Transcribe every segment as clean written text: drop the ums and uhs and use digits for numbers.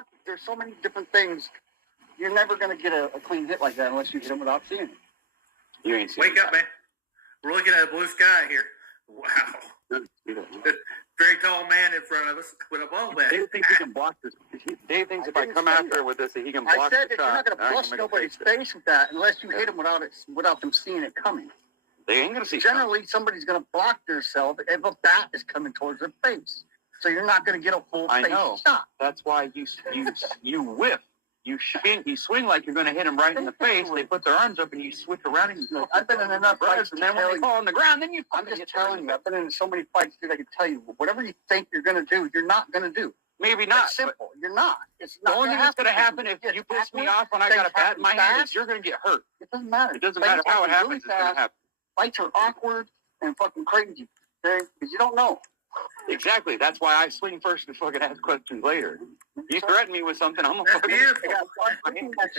block. There's so many different things. You're never going to get a clean hit like that unless you hit him without seeing it. You ain't seen Wake up, man. We're looking at a blue sky here. Wow. Very tall man in front of us with a ball bat. Dave thinks he can block this. Dave thinks if I come after with this, that he can block I said the that you're not going to bust nobody's face with that unless you hit them without them seeing it coming. They ain't going to see. Generally, somebody's going to block themselves if a bat is coming towards their face. So you're not going to get a full face shot. That's why you whiff. You swing like you're going to hit them right in the face. They put their arms up and you switch around and you I've been in enough fights, and then when they fall on the ground, then you. I'm just telling you. I've been in so many fights, dude. I can tell you, whatever you think you're going to do, you're not going to do. Maybe not. It's simple. You're not. It's not. The only thing that's going to happen if you piss me off when I got a bat in my hand is you're going to get hurt. It doesn't matter. It doesn't matter how it happens. It's going to happen. Fights are awkward and fucking crazy, okay? Because you don't know. Exactly. That's why I swing first and fucking ask questions later. You threaten me with something, I'm gonna fucking.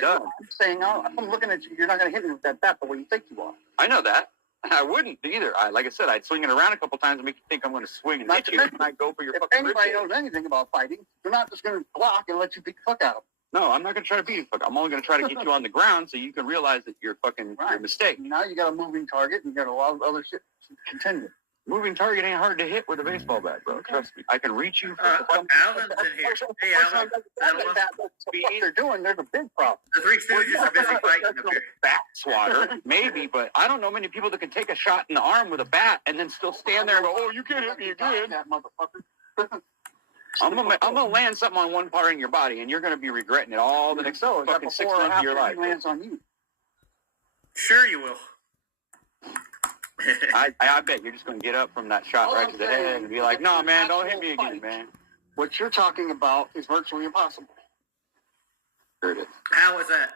I'm saying, I'm looking at you. You're not going to hit me with that bat the way you think you are. I know that. I wouldn't either. Like I said, I'd swing it around a couple times and make you think I'm going to swing and hit you, and I'd go for your if fucking. If anybody knows anything about fighting, they're not just going to block and let you beat the fuck out of them. No, I'm not going to try to beat you. I'm only going to try to get you on the ground so you can realize that you're fucking your mistake. Now you got a moving target and you got a lot of other shit to continue. Moving target ain't hard to hit with a baseball bat, bro. Trust me. I can reach you. Alan's in here. Hey, Alan. That's what they're doing. There's a big problem. The Three Stooges are busy fighting up here. Bat swatter, maybe, but I don't know many people that can take a shot in the arm with a bat and then still stand there and go, "Oh, you can't hit me again." That motherfucker. I'm gonna land something on one part in your body, and you're gonna be regretting it all the next fucking 6 months of your life. Lands on you. Sure, you will. I bet you're just going to get up from that shot right to the head and be like, "No, man, don't hit me again, man." What you're talking about is virtually impossible. Sure it is. How is that?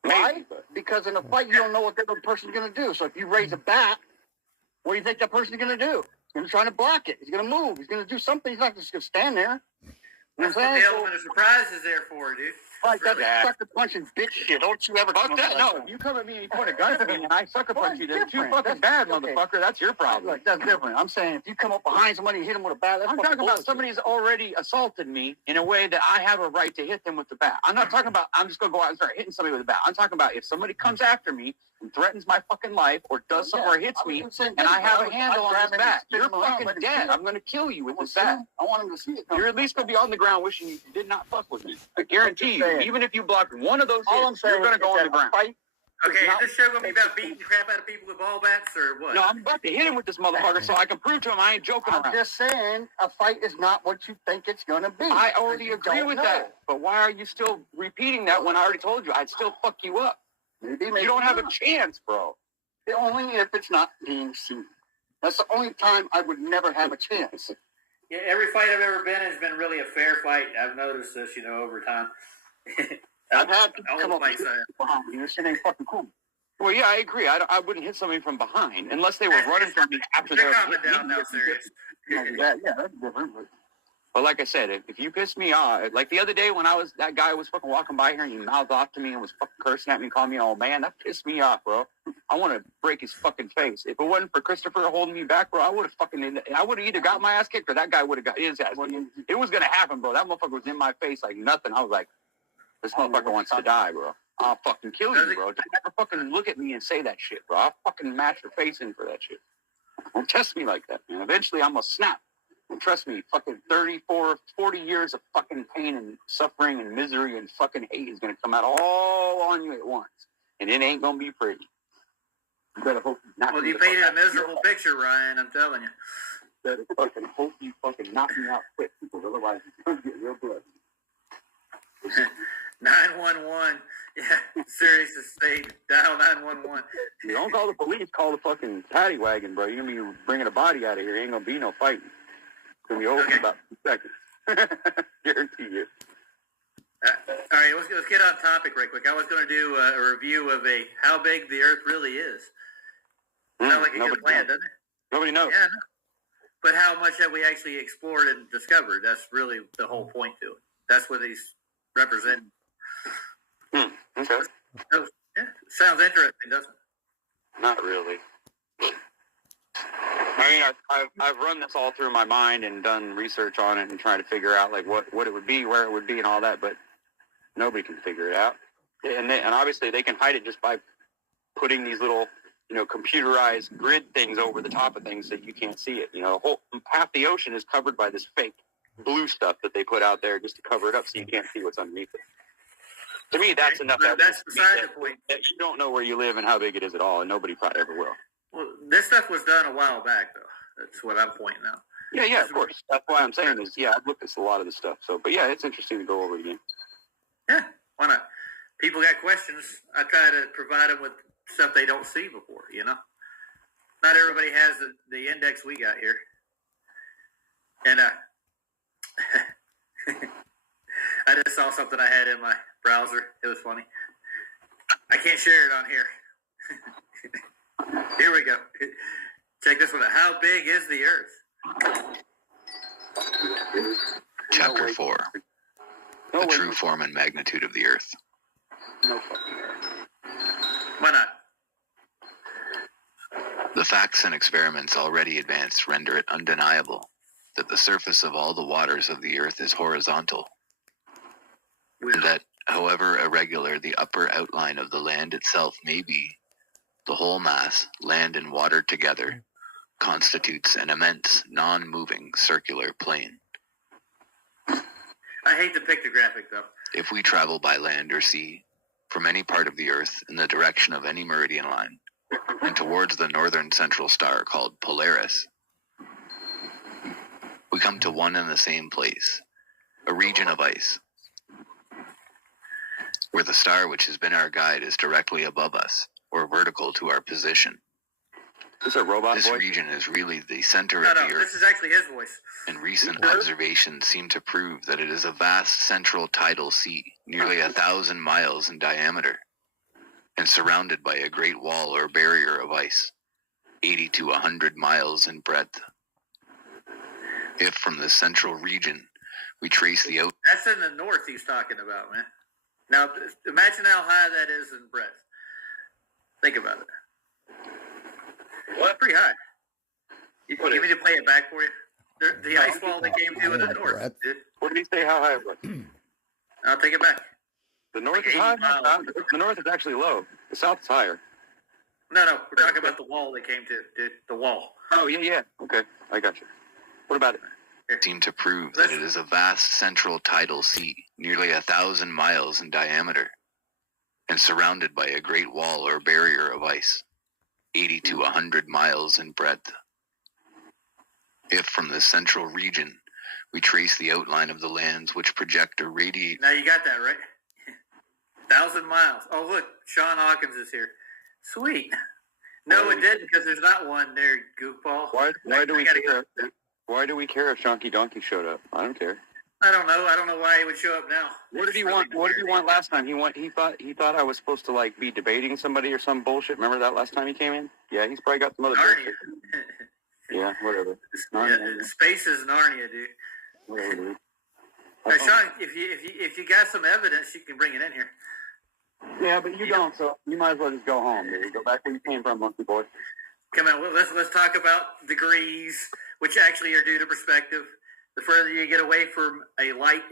Why? Because in a fight, you don't know what the other person's going to do. So if you raise a bat, what do you think that person's going to do? He's going to try to block it. He's going to move. He's going to do something. He's not just going to stand there. That's what the element of surprise is there for, dude. Right, that's sucker punching bitch shit. Don't you ever fuck that? No, you come at me and you point a gun at me and I sucker punch you. That's too fucking bad, motherfucker. That's your problem. That's different. I'm saying if you come up behind somebody and hit them with a bat, that's I'm talking about somebody's already assaulted me in a way that I have a right to hit them with the bat. I'm not talking about I'm just going to go out and start hitting somebody with a bat. I'm talking about if somebody comes after me and threatens my fucking life or does something or hits me and I have a handle on this bat, you're fucking dead. I'm going to kill you with this bat. I want him to see it. You're at least going to be on the ground wishing you did not fuck with me. I guarantee you, even if you blocked one of those hits, you're going to go on the ground. Okay, is this show going to be about beating the crap out of people with ball bats or what? No, I'm about to hit him with this motherfucker so I can prove to him I ain't joking around. I'm just saying, a fight is not what you think it's going to be. I already agree with that. But why are you still repeating that when I already told you I'd still fuck you up? Maybe you don't have a chance, bro. Only if it's not being seen. That's the only time I would never have a chance. Yeah, every fight I've ever been in has been really a fair fight. I've noticed this, over time. I've had people come up behind me. This shit ain't fucking cool. Well, yeah, I agree. I wouldn't hit somebody from behind unless they were running from me after they were down now, serious. Yeah, that's different. But like I said, if you piss me off, like the other day when that guy was fucking walking by here and he mouthed off to me and was fucking cursing at me and calling me an old man, that pissed me off, bro. I want to break his fucking face. If it wasn't for Christopher holding me back, bro, I would have either got my ass kicked or that guy would have got his ass kicked. It was going to happen, bro. That motherfucker was in my face like nothing. I was like, this motherfucker wants to die, bro. I'll fucking kill you, bro. Don't ever fucking look at me and say that shit, bro. I'll fucking mash your face in for that shit. Don't test me like that, man. Eventually, I'm going to snap. And trust me, fucking 34, 40 years of fucking pain and suffering and misery and fucking hate is going to come out all on you at once. And it ain't going to be pretty. You better hope not. Well, you painted a miserable picture, Ryan, I'm telling you. Better fucking hope you fucking knock me out quick, because otherwise it's going to get real blood. 911. Yeah, serious estate. Dial 911. You don't call the police, call the fucking paddy wagon, bro. You're going to be bringing a body out of here. Ain't going to be no fighting. It's going to be over in about 2 seconds. Guarantee you. All right, let's get on topic right quick. I was going to do a review of how big the Earth really is. Sounds like a good plan, doesn't it? Nobody knows. Yeah, no. But how much have we actually explored and discovered? That's really the whole point to it. That's what he's representing. Okay. So, yeah, sounds interesting, doesn't it? Not really. I mean, I've run this all through my mind and done research on it and trying to figure out like what it would be, where it would be, and all that, but nobody can figure it out. And obviously they can hide it just by putting these little, computerized grid things over the top of things so you can't see it. Half the ocean is covered by this fake blue stuff that they put out there just to cover it up so you can't see what's underneath it. To me, that's enough. That's beside the point. That you don't know where you live and how big it is at all, and nobody probably ever will. Well, this stuff was done a while back, though. That's what I'm pointing out. Yeah, of course. That's why I'm saying is, I've looked at a lot of the stuff. So, but yeah, it's interesting to go over it again. Yeah, why not? People got questions. I try to provide them with stuff they don't see before, Not everybody has the index we got here. And I just saw something I had in my browser. It was funny. I can't share it on here. Here we go. Check this one out. How big is the Earth? Chapter 4. The true form and magnitude of the Earth. No fucking way. Why not? The facts and experiments already advanced render it undeniable that the surface of all the waters of the Earth is horizontal, and that, however irregular the upper outline of the land itself may be, the whole mass, land and water together, constitutes an immense, non-moving circular plane. I hate the pictographic, though. If we travel by land or sea, from any part of the Earth in the direction of any meridian line, and towards the northern central star called Polaris, we come to one and the same place, a region of ice, where the star which has been our guide is directly above us, or vertical to our position. Is it a robot This voice? region is really the center No, of the this Earth, is actually his voice. and recent observations seem to prove that it is a vast central tidal sea, nearly 1,000 miles in diameter, and surrounded by a great wall or barrier of ice, 80 to 100 miles in breadth. If from the central region we trace the out... That's in the north he's talking about, man. Now, imagine how high that is in breadth. Think about it. Well, that's pretty high. You me to play it back for you? The ice wall that came to in the north. Breadth. Dude. What did he say? How high it was? I'll take it back. The north Like is 80 high. miles. The north is actually low. The south is higher. No, we're talking about the wall they came to, dude. The wall. Oh yeah. Okay, I got you. What about it? seem to prove that it is a vast central tidal sea, nearly 1,000 miles in diameter, and surrounded by a great wall or barrier of ice, 80 to 100 miles in breadth. If from the central region we trace the outline of the lands which project or radiate... Now you got that, right? 1,000 miles. Oh, look, Sean Hawkins is here. Sweet. No, it didn't, because there's not one there, goofball. Why do we care? Why do we care if Shonky Donkey showed up? I don't care. I don't know. I don't know why he would show up now. What did he want? What did he want last time? He thought I was supposed to like be debating somebody or some bullshit. Remember that last time he came in? Yeah, he's probably got some other Narnia. bullshit. Yeah, whatever. Yeah, space is Narnia, dude. Whatever, dude. Now, Sean, if you got some evidence, you can bring it in here. Yeah, but you don't, so you might as well just go home, dude. Go back where you came from, monkey boy. Come on, let's talk about degrees, which actually are due to perspective. The further you get away from a light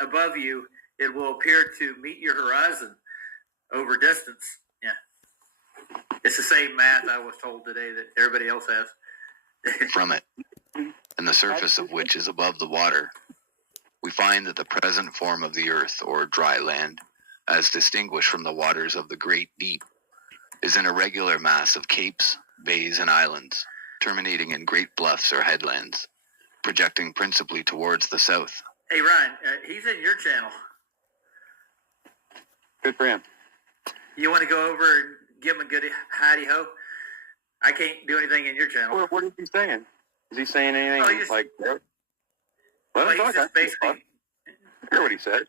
above you, it will appear to meet your horizon over distance. Yeah. It's the same math I was told today that everybody else has. From it, and the surface of which is above the water, we find that the present form of the earth, or dry land, as distinguished from the waters of the great deep, is an irregular mass of capes, bays, and islands, terminating in great bluffs or headlands, projecting principally towards the south. Hey, Ryan, he's in your channel. Good for him. You want to go over and give him a good hidey-ho? I can't do anything in your channel. What is he saying? Is he saying anything Oh, he's- like? Let Well, him he's talk. just basically... I hear what he said.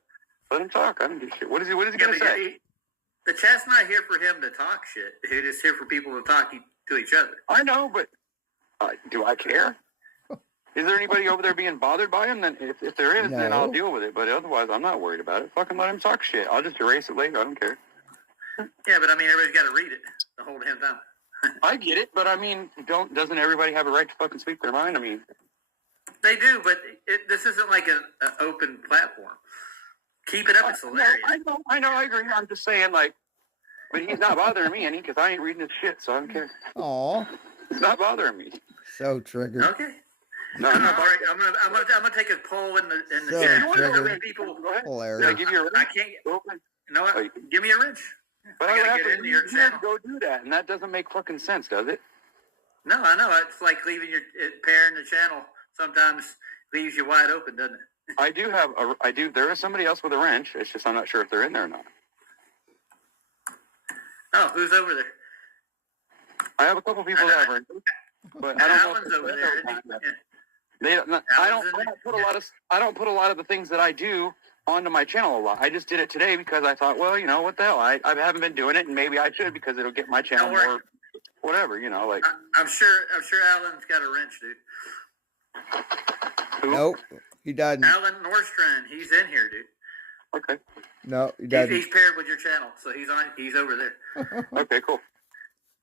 Let him talk. I don't give a shit. What is he Yeah, going but to say? the chat's not here for him to talk shit. It is here for people to talk to each other. I know, but do I care? Is there anybody over there being bothered by him? Then if there is, then I'll No. deal with it. But otherwise, I'm not worried about it. Fucking let him talk shit. I'll just erase it later. I don't care. Yeah, but I mean, everybody's got to read it the whole damn time. I get it, but I mean, doesn't everybody have a right to fucking speak their mind? I mean, They do, but this isn't like an open platform. Keep it up. It's hilarious. I know, I agree. I'm just saying, like, but he's not bothering me any because I ain't reading his shit, so I don't care. Aw, It's not bothering me. so triggered. Okay. No, All I'm not. right. I'm gonna take a poll in the So chat. How triggered. many people? Go ahead. Did I Hilarious. give you a I ring? can't. Open. You know what? Give me a wrench. But I I would gotta have get to into your leave here to channel. go do that, and that doesn't make fucking sense, does it? No, I know. It's like leaving your pairing the channel. Sometimes leaves you wide open, doesn't it? I do have there is somebody else with a wrench. It's just I'm not sure if they're in there or not. Oh, who's over there? I have a couple people that have wrenches, but I don't know. Alan's over there. Isn't he? I don't put a lot of the things that I do onto my channel a lot. I just did it today because I thought, well, you know, what the hell? I haven't been doing it, and maybe I should because it'll get my channel Don't worry. more, whatever, you know, like. I'm sure Alan's got a wrench, dude. Who? Nope, he doesn't. Alan Nordstrand, he's in here, dude. Okay. No, he He's doesn't. paired with your channel, so he's over there. Okay, cool.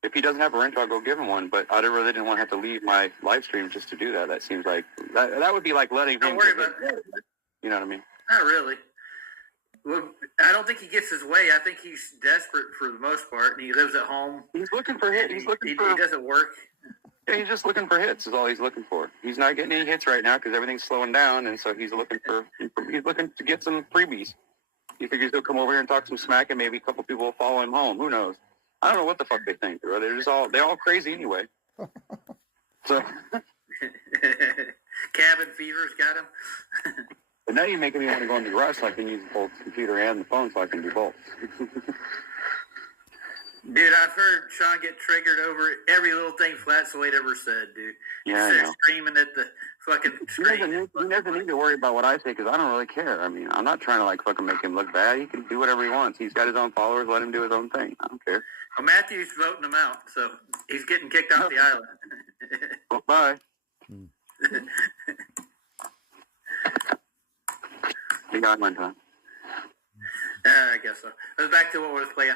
If he doesn't have a wrench, I'll go give him one. But I really didn't want to have to leave my live stream just to do that. That seems like that would be like letting Don't him. worry about it. You know what I mean? Not really. Well, I don't think he gets his way. I think he's desperate for the most part, and he lives at home. He's looking for hits. He's looking He for. doesn't work. Yeah, he's just looking for hits. Is all he's looking for. He's not getting any hits right now because everything's slowing down, and so he's looking to get some freebies. He figures he'll come over here and talk some smack, and maybe a couple people will follow him home. Who knows? I don't know what the fuck they think, bro. They're all crazy anyway. So, Cabin fever's got him. but now you're making me want to go in the garage so I can use both the computer and the phone so I can do both. Dude, I've heard Sean get triggered over every little thing Flat Slate ever said, dude. Yeah, I He's know. screaming at the fucking screen. He doesn't need to worry about what I say because I don't really care. I mean, I'm not trying to like fucking make him look bad. He can do whatever he wants. He's got his own followers. Let him do his own thing. I don't care. Well, Matthew's voting him out, so he's getting kicked off the island. Well, bye. You got one time. I guess so. Let's back to what we're playing.